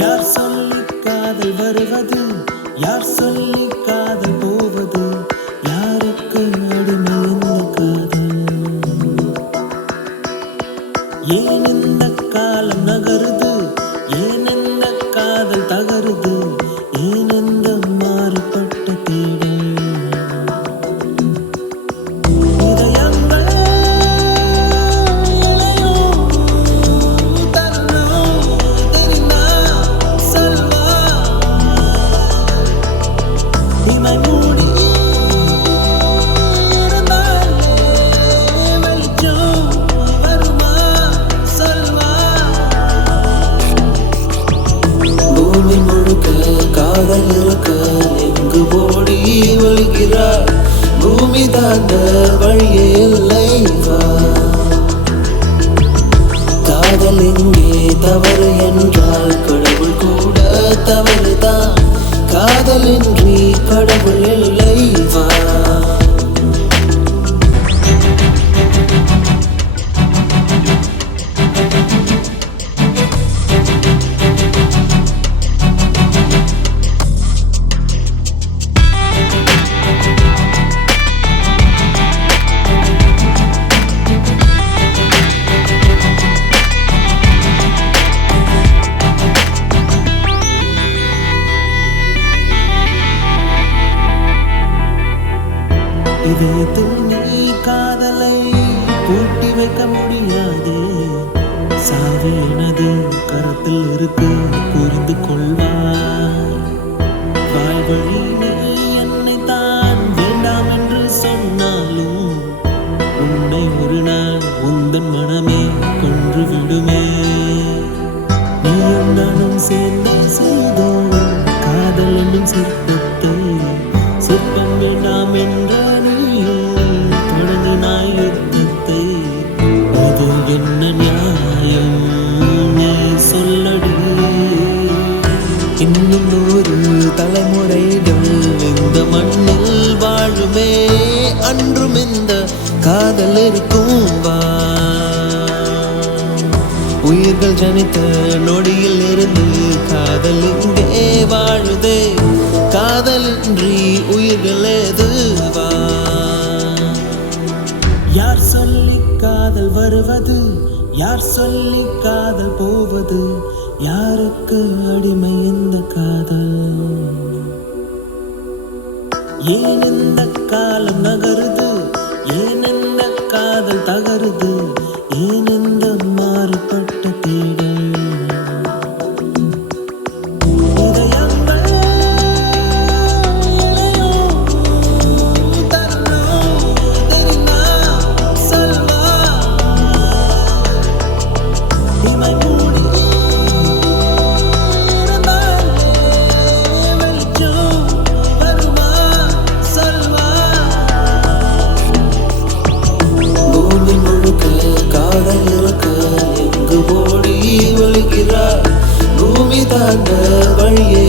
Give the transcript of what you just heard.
யார் சொல்லி காதல் வருவது, யார் சொல்லி காதல் போவது, யாருக்கு அடிமை இந்த காதல்? ஏன் இந்த காலம் நகருது, ஏன் இந்த காதல் தகருது, ஏன் இந்த மாறுபட்ட தேடல்? காதல் இருக்க எங்கு ஓடி ஒழுகிறார், பூமி தாண்ட வழியே இல்லை வா. காதல் இங்கே தவறு என்றால் கடவுள் கூட தவறுதான், காதலின்றி கடவுள் இல்லை வா. இதயத்தில் நீ காதலை பூட்டி வைக்க முடியாது, சாவி எனது கரத்தில் இருக்கு புரிந்து கொள்வாய். வாழ்வழி நீ என்னை தான் வேண்டாம் என்று சொன்னாலும் உன்னை ஒரு நாள் உந்தன் மனமே கொன்று விடுமே. நீயும் நானும் சேர்ந்து செய்தோம் காதல் என்னும் சிற்பத்தை, சிற்பம் வேண்டாம் என்ற தொடங்கினாய் யுத்தத்தை. அது என்ன நியாயம் நீ சொல்லடி? இன்னும் 100 தலைமுறைகள் இந்த மண்ணில் வாழுமே, அன்றும் இந்த காதல் இருக்கும் வா. உயிர்கள் ஜனித்த நொடியில் இருந்து காதல் இங்கே வாழுதே, காதலின்றி உயிர்கள் ஏது வா. யார் சொல்லி காதல் வருவது, யார் சொல்லி காதல் போவது, யாருக்கு அடிமை இந்த காதல்? ஏன் இந்த காலம் நகருது, ஏன் இந்த காதல் தகருது, ஏன் இந்த மாறுபட்ட தேடல்? காதல் இருக்க எங்கு ஓடி ஒழுகிறார், பூமி தாண்ட வழியே